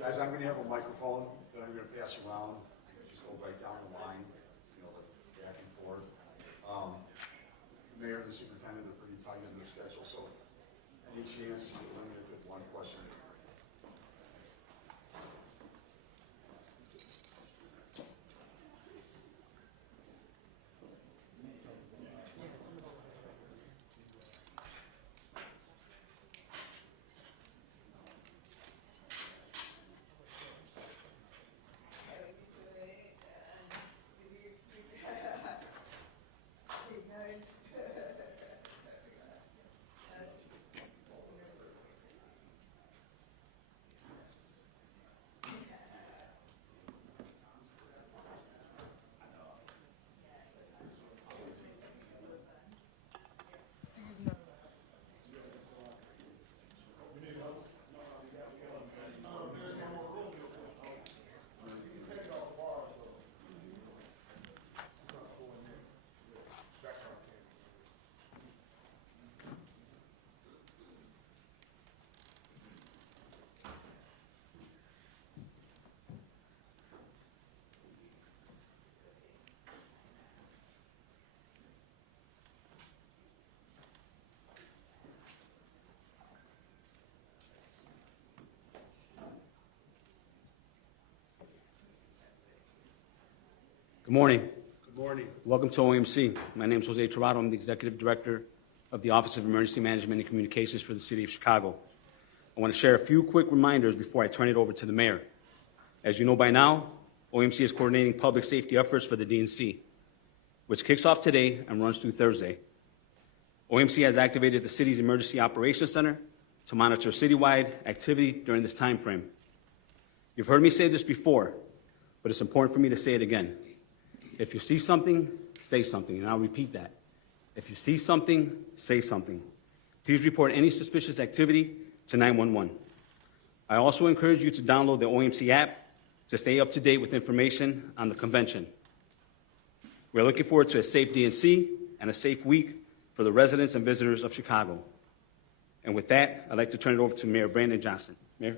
Guys, I'm going to have a microphone that I'm going to pass around. Just go right down the line, back and forth. The mayor and the superintendent are pretty tight on their schedule, so any chance to limit it to one question. Good morning. Good morning. Welcome to OMC. My name is Jose Torado. I'm the Executive Director of the Office of Emergency Management and Communications for the City of Chicago. I want to share a few quick reminders before I turn it over to the Mayor. As you know by now, OMC is coordinating public safety efforts for the DNC, which kicks off today and runs through Thursday. OMC has activated the city's Emergency Operations Center to monitor citywide activity during this time frame. You've heard me say this before, but it's important for me to say it again. If you see something, say something, and I'll repeat that. If you see something, say something. Please report any suspicious activity to 911. I also encourage you to download the OMC app to stay up to date with information on the convention. We're looking forward to a safe DNC and a safe week for the residents and visitors of Chicago. And with that, I'd like to turn it over to Mayor Brandon Johnson. Mayor.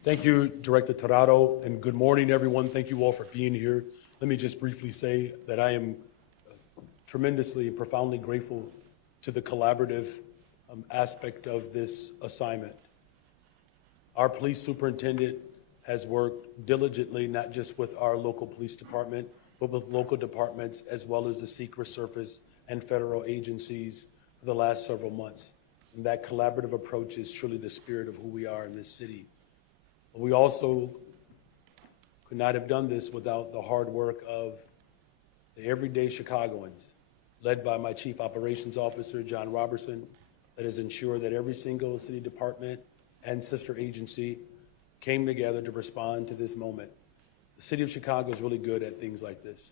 Thank you, Director Torado, and good morning, everyone. Thank you all for being here. Let me just briefly say that I am tremendously and profoundly grateful to the collaborative aspect of this assignment. Our police superintendent has worked diligently, not just with our local police department, but with local departments as well as the Secret Service and federal agencies for the last several months. And that collaborative approach is truly the spirit of who we are in this city. We also could not have done this without the hard work of the everyday Chicagoans, led by my Chief Operations Officer, John Robertson, that has ensured that every single city department and sister agency came together to respond to this moment. The city of Chicago is really good at things like this.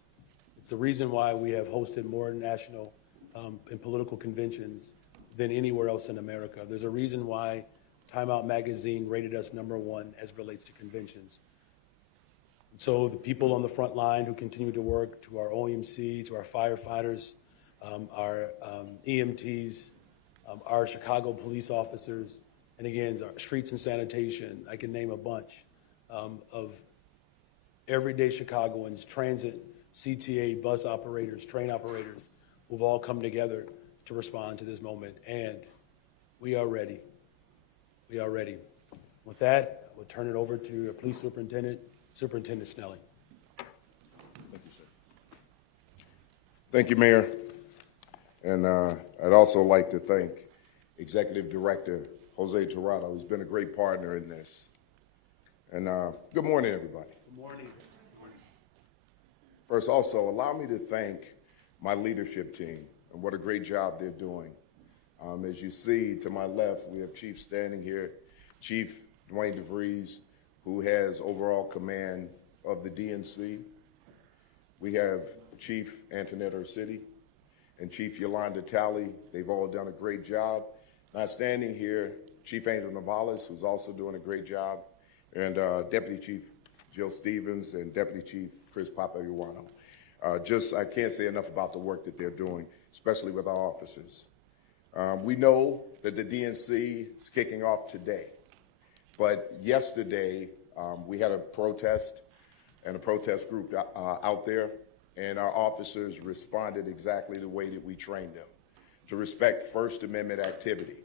It's the reason why we have hosted more national and political conventions than anywhere else in America. There's a reason why Time Out Magazine rated us #1 as it relates to conventions. And so the people on the front line who continue to work, to our OMC, to our firefighters, our EMTs, our Chicago police officers, and again, our streets and sanitation, I can name a bunch of everyday Chicagoans, transit, CTA, bus operators, train operators, who've all come together to respond to this moment. And we are ready. We are ready. With that, we'll turn it over to Police Superintendent Snelling. Thank you, sir. Thank you, Mayor. And I'd also like to thank Executive Director Jose Tirado, who's been a great partner in this. And good morning, everybody. Good morning. First, also, allow me to thank my leadership team and what a great job they're doing. As you see to my left, we have Chief standing here, Chief Dwayne DeVries, who has overall command of the DNC. We have Chief Antoinette City and Chief Yolanda Talley. They've all done a great job. Now standing here, Chief Angel Navales, who's also doing a great job, and Deputy Chief Jill Stevens and Deputy Chief Chris Papayuano. I can't say enough about the work that they're doing, especially with our officers. We know that the DNC is kicking off today, but yesterday we had a protest and a protest group out there, and our officers responded exactly the way that we trained them, to respect First Amendment activity.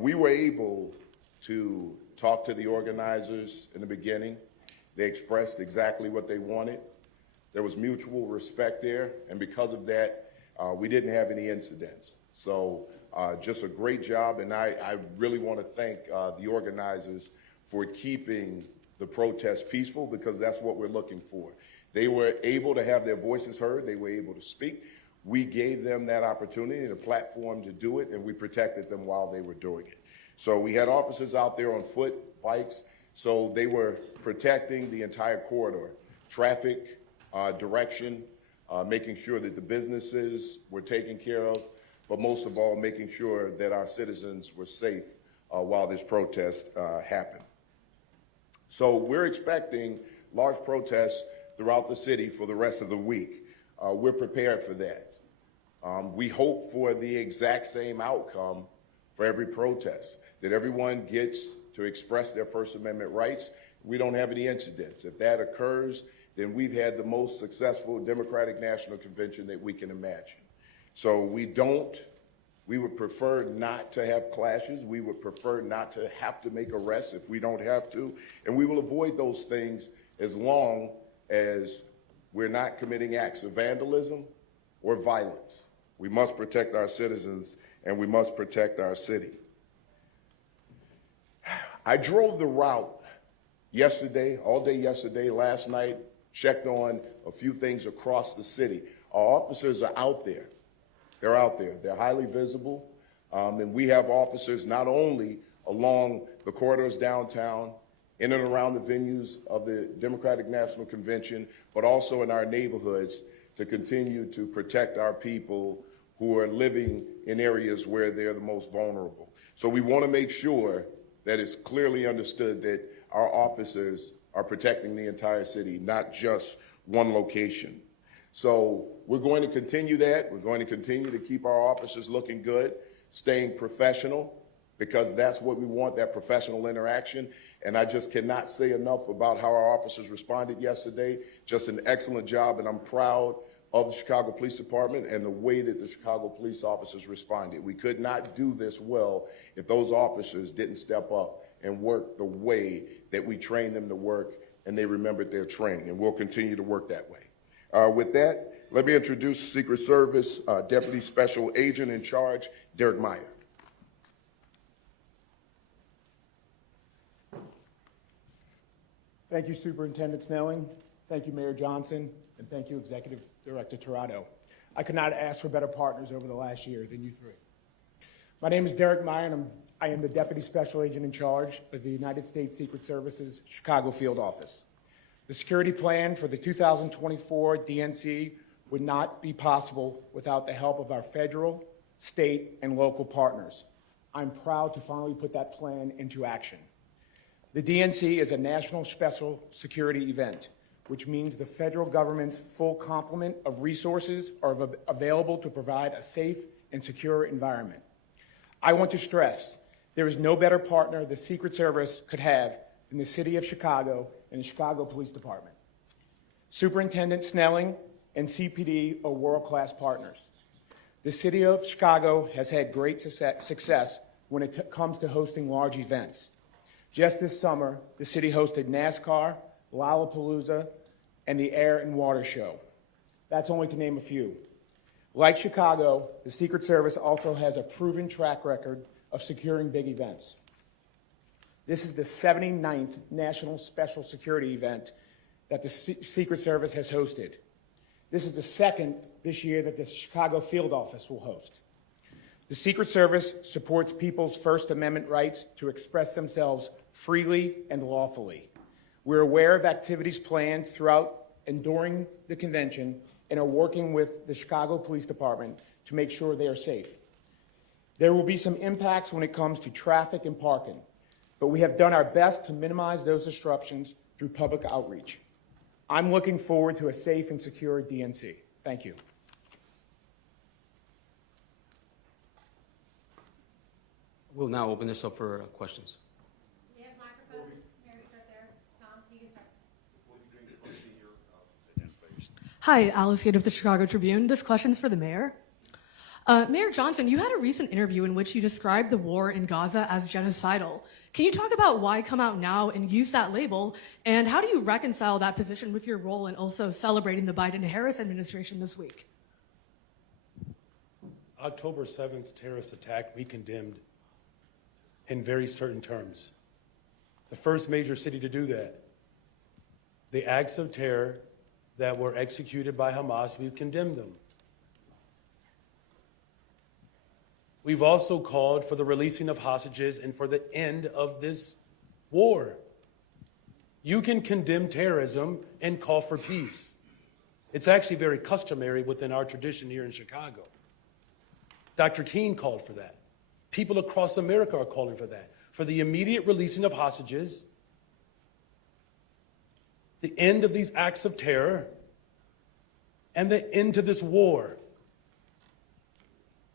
We were able to talk to the organizers in the beginning. They expressed exactly what they wanted. There was mutual respect there, and because of that, we didn't have any incidents. So just a great job, and I really want to thank the organizers for keeping the protest peaceful, because that's what we're looking for. They were able to have their voices heard. They were able to speak. We gave them that opportunity and a platform to do it, and we protected them while they were doing it. So we had officers out there on foot, bikes, so they were protecting the entire corridor, traffic, direction, making sure that the businesses were taken care of, but most of all, making sure that our citizens were safe while this protest happened. So we're expecting large protests throughout the city for the rest of the week. We're prepared for that. We hope for the exact same outcome for every protest, that everyone gets to express their First Amendment rights. We don't have any incidents. If that occurs, then we've had the most successful Democratic National Convention that we can imagine. So we would prefer not to have clashes. We would prefer not to have to make arrests if we don't have to. And we will avoid those things as long as we're not committing acts of vandalism or violence. We must protect our citizens, and we must protect our city. I drove the route yesterday, all day yesterday, last night, checked on a few things across the city. Our officers are out there. They're out there. They're highly visible. And we have officers not only along the corridors downtown, in and around the venues of the Democratic National Convention, but also in our neighborhoods to continue to protect our people who are living in areas where they're the most vulnerable. So we want to make sure that it's clearly understood that our officers are protecting the entire city, not just one location. So we're going to continue that. We're going to continue to keep our officers looking good, staying professional, because that's what we want, that professional interaction. And I just cannot say enough about how our officers responded yesterday. Just an excellent job, and I'm proud of the Chicago Police Department and the way that the Chicago police officers responded. We could not do this well if those officers didn't step up and work the way that we trained them to work, and they remembered their training, and we'll continue to work that way. With that, let me introduce Secret Service Deputy Special Agent in Charge, Derek Meyer. Thank you, Superintendent Snelling. Thank you, Mayor Johnson, and thank you, Executive Director Tirado. I could not ask for better partners over the last year than you three. My name is Derek Meyer, and I am the Deputy Special Agent in Charge of the United States Secret Service's Chicago Field Office. The security plan for the 2024 DNC would not be possible without the help of our federal, state, and local partners. I'm proud to finally put that plan into action. The DNC is a national special security event, which means the federal government's full complement of resources are available to provide a safe and secure environment. I want to stress there is no better partner the Secret Service could have than the City of Chicago and the Chicago Police Department. Superintendent Snelling and CPD are world-class partners. The City of Chicago has had great success when it comes to hosting large events. Just this summer, the city hosted NASCAR, Lollapalooza, and the Air and Water Show. That's only to name a few. Like Chicago, the Secret Service also has a proven track record of securing big events. This is the 79th National Special Security event that the Secret Service has hosted. This is the second this year that the Chicago Field Office will host. The Secret Service supports people's First Amendment rights to express themselves freely and lawfully. We're aware of activities planned throughout and during the convention and are working with the Chicago Police Department to make sure they are safe. There will be some impacts when it comes to traffic and parking, but we have done our best to minimize those disruptions through public outreach. I'm looking forward to a safe and secure DNC. Thank you. We'll now open this up for questions. We have microphones. Mary, start there. Tom, you can start. Hi, Alice Gate of the Chicago Tribune. This question is for the mayor. Mayor Johnson, you had a recent interview in which you described the war in Gaza as genocidal. Can you talk about why come out now and use that label? And how do you reconcile that position with your role in also celebrating the Biden-Harris administration this week? October 7th terrorist attack we condemned in very certain terms. The first major city to do that. The acts of terror that were executed by Hamas, we've condemned them. We've also called for the releasing of hostages and for the end of this war. You can condemn terrorism and call for peace. It's actually very customary within our tradition here in Chicago. Dr. King called for that. People across America are calling for that, for the immediate releasing of hostages, the end of these acts of terror, and the end to this war.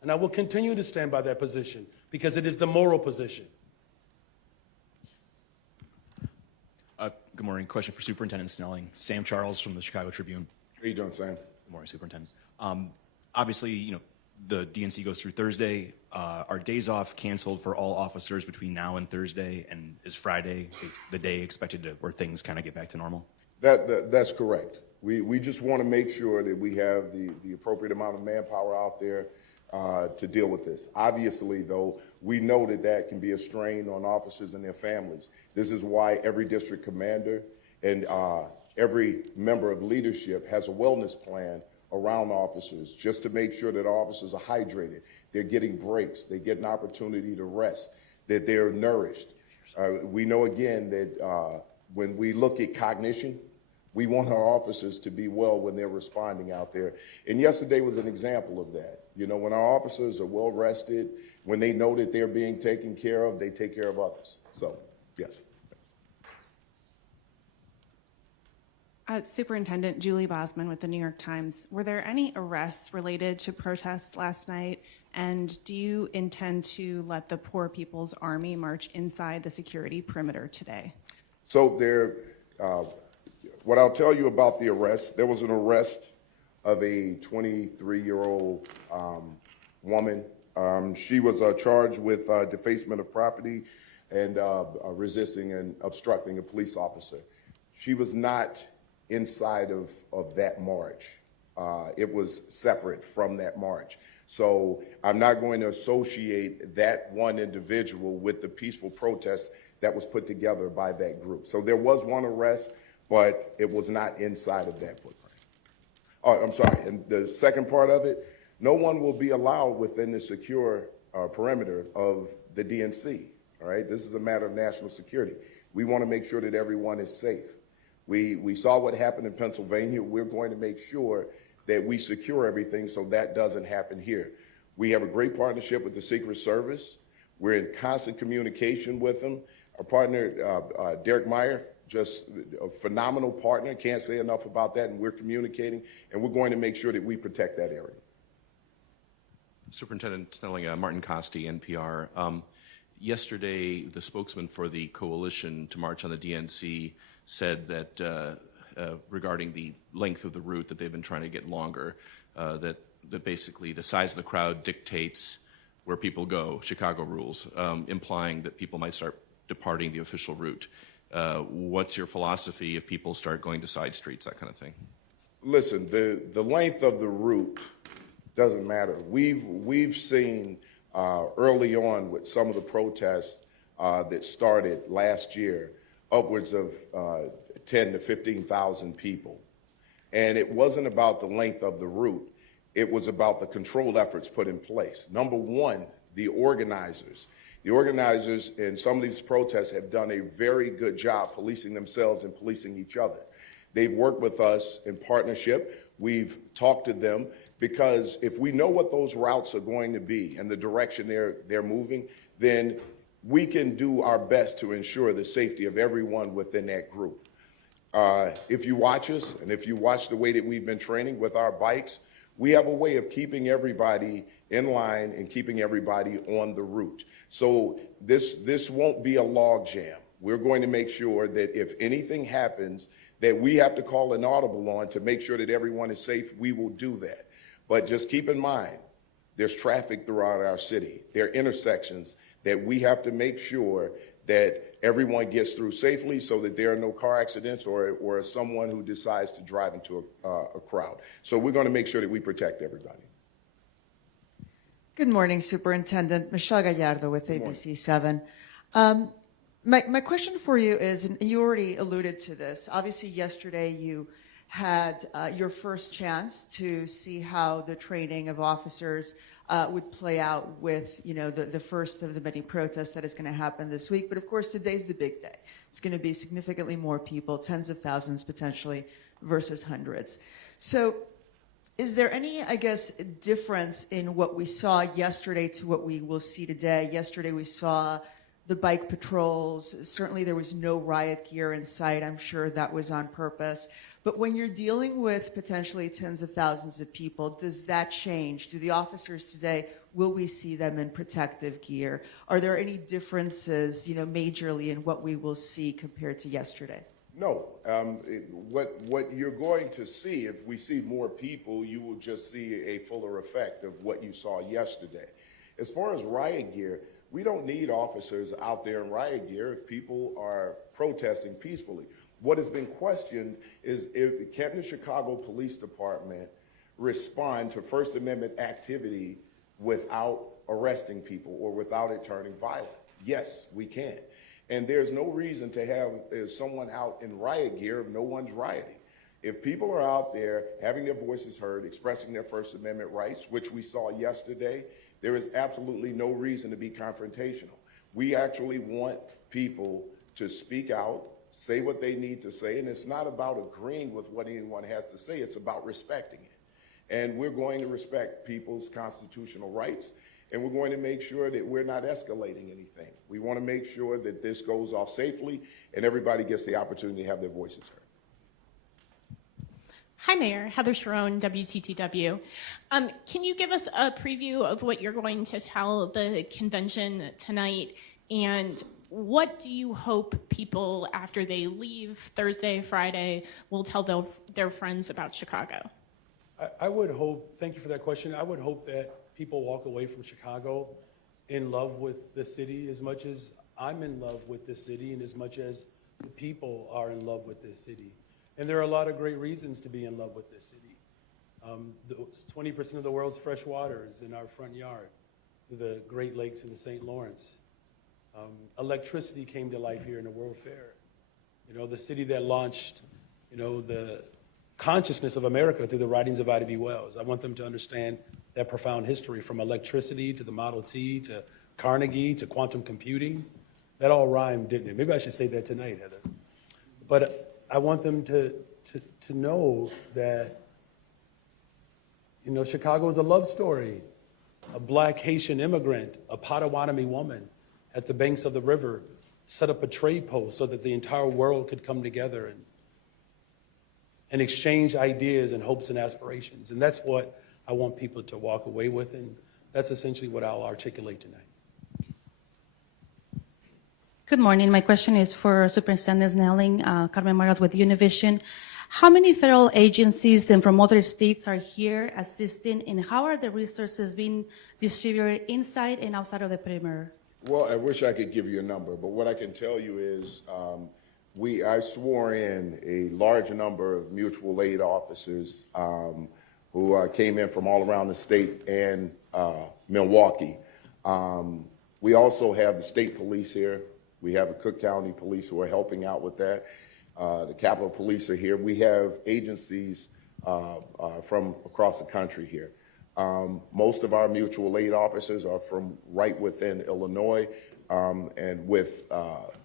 And I will continue to stand by that position because it is the moral position. Good morning. Question for Superintendent Snelling. Sam Charles from the Chicago Tribune. How you doing, Sam? Good morning, Superintendent. Obviously, the DNC goes through Thursday. Are days off canceled for all officers between now and Thursday? And is Friday the day expected to where things kind of get back to normal? That's correct. We just want to make sure that we have the appropriate amount of manpower out there to deal with this. Obviously, though, we know that can be a strain on officers and their families. This is why every district commander and every member of leadership has a wellness plan around officers, just to make sure that officers are hydrated, they're getting breaks, they get an opportunity to rest, that they're nourished. We know, again, that when we look at cognition, we want our officers to be well when they're responding out there. And yesterday was an example of that. When our officers are well rested, when they know that they're being taken care of, they take care of others. So, yes. Superintendent Julie Bosman with the New York Times. Were there any arrests related to protests last night? And do you intend to let the Poor People's Army march inside the security perimeter today? So what I'll tell you about the arrest, there was an arrest of a 23-year-old woman. She was charged with defacement of property and resisting and obstructing a police officer. She was not inside of that march. It was separate from that march. So I'm not going to associate that one individual with the peaceful protest that was put together by that group. So there was one arrest, but it was not inside of that footprint. Oh, I'm sorry. And the second part of it, no one will be allowed within the secure perimeter of the DNC. All right. This is a matter of national security. We want to make sure that everyone is safe. We saw what happened in Pennsylvania. We're going to make sure that we secure everything so that doesn't happen here. We have a great partnership with the Secret Service. We're in constant communication with them. Our partner, Derek Meyer, just a phenomenal partner. Can't say enough about that, and we're communicating, and we're going to make sure that we protect that area. Superintendent Snelling, Martin Costi, NPR. Yesterday, the spokesman for the coalition to march on the DNC said that regarding the length of the route that they've been trying to get longer, that basically the size of the crowd dictates where people go, Chicago rules, implying that people might start departing the official route. What's your philosophy if people start going to side streets, that kind of thing? Listen, the length of the route Doesn't matter. We've seen early on with some of the protests that started last year, upwards of 10 to 15,000 people. And it wasn't about the length of the route. It was about the control efforts put in place. Number one, the organizers. The organizers in some of these protests have done a very good job policing themselves and policing each other. They've worked with us in partnership. We've talked to them because if we know what those routes are going to be and the direction they're moving, then we can do our best to ensure the safety of everyone within that group. If you watch us and if you watch the way that we've been training with our bikes, we have a way of keeping everybody in line and keeping everybody on the route. So this won't be a log jam. We're going to make sure that if anything happens that we have to call an audible on to make sure that everyone is safe, we will do that. But just keep in mind, there's traffic throughout our city. There are intersections that we have to make sure that everyone gets through safely so that there are no car accidents or someone who decides to drive into a crowd. So we're going to make sure that we protect everybody. Good morning, Superintendent. Michelle Gallardo with ABC 7. My question for you is, and you already alluded to this, obviously yesterday you had your first chance to see how the training of officers would play out with, the first of the many protests that is going to happen this week. But of course, today's the big day. It's going to be significantly more people, tens of thousands potentially, versus hundreds. So is there any, difference in what we saw yesterday to what we will see today? Yesterday we saw the bike patrols. Certainly there was no riot gear in sight. I'm sure that was on purpose. But when you're dealing with potentially tens of thousands of people, does that change? Do the officers today, will we see them in protective gear? Are there any differences, majorly in what we will see compared to yesterday? No. What you're going to see, if we see more people, you will just see a fuller effect of what you saw yesterday. As far as riot gear, we don't need officers out there in riot gear if people are protesting peacefully. What has been questioned is can the Chicago Police Department respond to First Amendment activity without arresting people or without it turning violent? Yes, we can. And there's no reason to have someone out in riot gear if no one's rioting. If people are out there having their voices heard, expressing their First Amendment rights, which we saw yesterday, there is absolutely no reason to be confrontational. We actually want people to speak out, say what they need to say, and it's not about agreeing with what anyone has to say, it's about respecting it. And we're going to respect people's constitutional rights, and we're going to make sure that we're not escalating anything. We want to make sure that this goes off safely and everybody gets the opportunity to have their voices heard. Hi, Mayor. Heather Sharon, WTTW. Can you give us a preview of what you're going to tell the convention tonight, and what do you hope people, after they leave Thursday, Friday, will tell their friends about Chicago? I would hope, thank you for that question, I would hope that people walk away from Chicago in love with the city as much as I'm in love with this city and as much as the people are in love with this city. And there are a lot of great reasons to be in love with this city. 20% of the world's fresh water is in our front yard, through the Great Lakes and the St. Lawrence. Electricity came to life here in the World Fair. The city that launched, the consciousness of America through the writings of Ida B. Wells. I want them to understand that profound history, from electricity to the Model T to Carnegie to quantum computing. That all rhymed, didn't it? Maybe I should say that tonight, Heather. But I want them to know that, Chicago is a love story. A black Haitian immigrant, a Potawatomi woman at the banks of the river set up a trade post so that the entire world could come together and exchange ideas and hopes and aspirations. And that's what I want people to walk away with, and that's essentially what I'll articulate tonight. Good morning. My question is for Superintendent Snelling, Carmen Vargas with Univision. How many federal agencies and from other states are here assisting, and how are the resources being distributed inside and outside of the perimeter? Well, I wish I could give you a number, but what I can tell you is I swore in a large number of mutual aid officers who came in from all around the state and Milwaukee. We also have the state police here. We have the Cook County Police who are helping out with that. The Capitol Police are here. We have agencies from across the country here. Most of our mutual aid officers are from right within Illinois, and with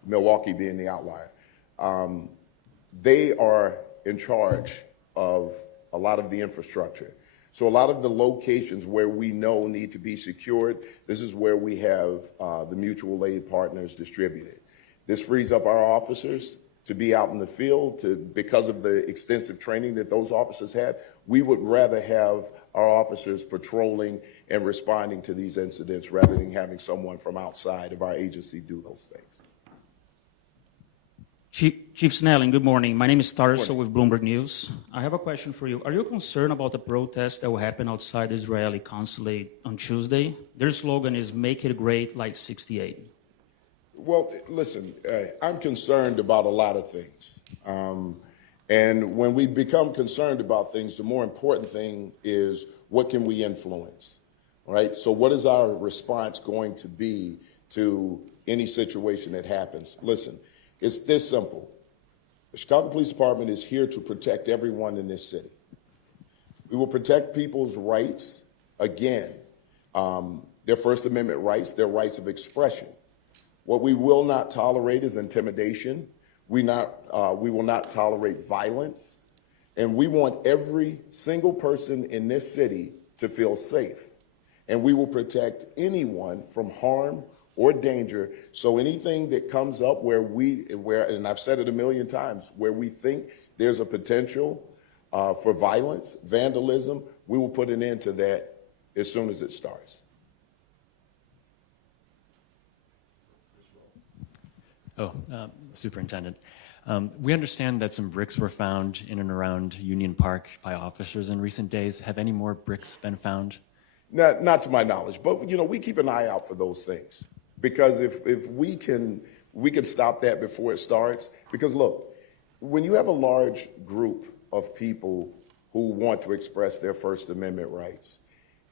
Milwaukee being the outlier. They are in charge of a lot of the infrastructure. So a lot of the locations where we know need to be secured, this is where we have the mutual aid partners distributed. This frees up our officers to be out in the field because of the extensive training that those officers have. We would rather have our officers patrolling and responding to these incidents rather than having someone from outside of our agency do those things. Chief Snelling, good morning. My name is Tarso with Bloomberg News. I have a question for you. Are you concerned about the protest that will happen outside the Israeli consulate on Tuesday? Their slogan is "Make it great like '68." Well, listen, I'm concerned about a lot of things. And when we become concerned about things, the more important thing is what can we influence, right? So what is our response going to be to any situation that happens? Listen, it's this simple. The Chicago Police Department is here to protect everyone in this city. We will protect people's rights, again, their First Amendment rights, their rights of expression. What we will not tolerate is intimidation. We will not tolerate violence. And we want every single person in this city to feel safe. And we will protect anyone from harm or danger. So anything that comes up where and I've said it a million times, where we think there's a potential for violence, vandalism, we will put an end to that as soon as it starts. Superintendent. We understand that some bricks were found in and around Union Park by officers in recent days. Have any more bricks been found? Not to my knowledge, but we keep an eye out for those things, because if we can stop that before it starts. Because look, when you have a large group of people who want to express their First Amendment rights,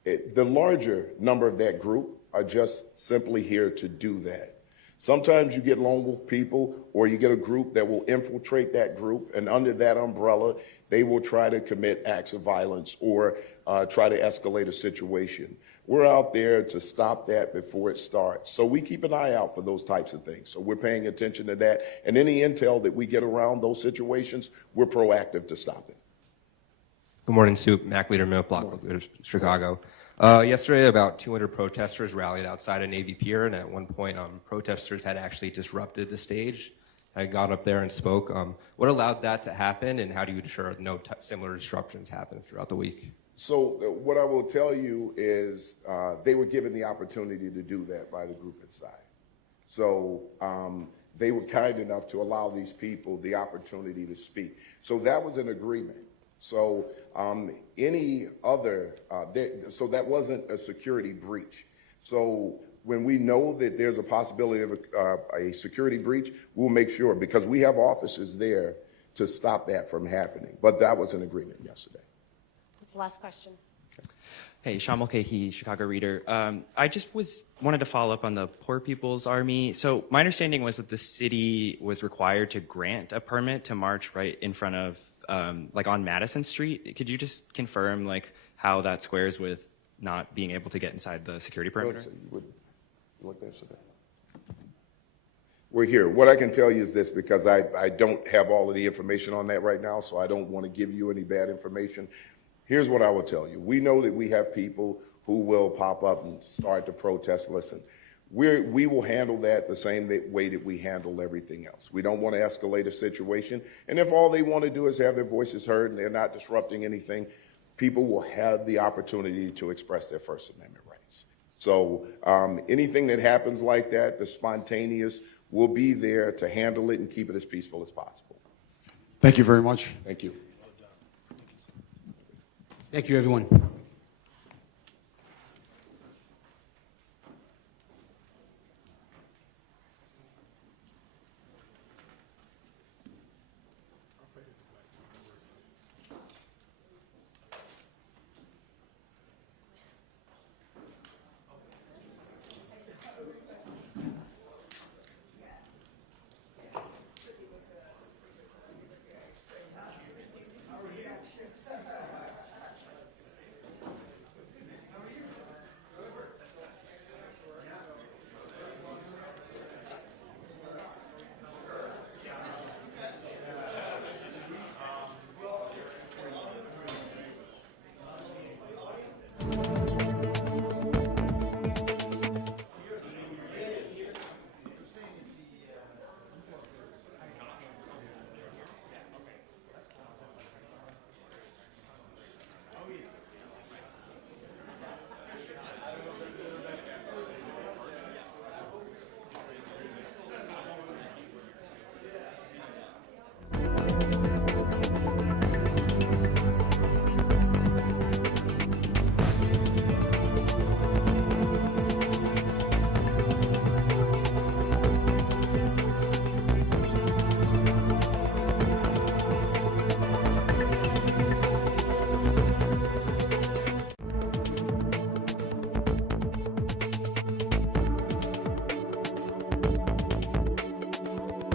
the larger number of that group are just simply here to do that. Sometimes you get lone wolf people, or you get a group that will infiltrate that group, and under that umbrella, they will try to commit acts of violence or try to escalate a situation. We're out there to stop that before it starts. So we keep an eye out for those types of things. So we're paying attention to that. And any intel that we get around those situations, we're proactive to stop it. Good morning, Soup. Mac Leader, Mill Block Leader, Chicago. Yesterday, about 200 protesters rallied outside of Navy Pier, and at one point, protesters had actually disrupted the stage. I got up there and spoke. What allowed that to happen, and how do you ensure no similar disruptions happen throughout the week? So what I will tell you is they were given the opportunity to do that by the group inside. So they were kind enough to allow these people the opportunity to speak. So that was an agreement. So any other, so that wasn't a security breach. So when we know that there's a possibility of a security breach, we'll make sure, because we have officers there to stop that from happening. But that was an agreement yesterday. That's the last question. Hey, Sean Mulcahy, Chicago Reader. I just wanted to follow up on the Poor People's Army. So my understanding was that the city was required to grant a permit to march right in front of, like on Madison Street. Could you just confirm like how that squares with not being able to get inside the security perimeter? We're here. What I can tell you is this, because I don't have all of the information on that right now, so I don't want to give you any bad information. Here's what I will tell you. We know that we have people who will pop up and start to protest. Listen, we will handle that the same way that we handle everything else. We don't want to escalate a situation. And if all they want to do is have their voices heard and they're not disrupting anything, people will have the opportunity to express their First Amendment rights. So anything that happens like that, the spontaneous, we'll be there to handle it and keep it as peaceful as possible. Thank you very much. Thank you. Thank you, everyone.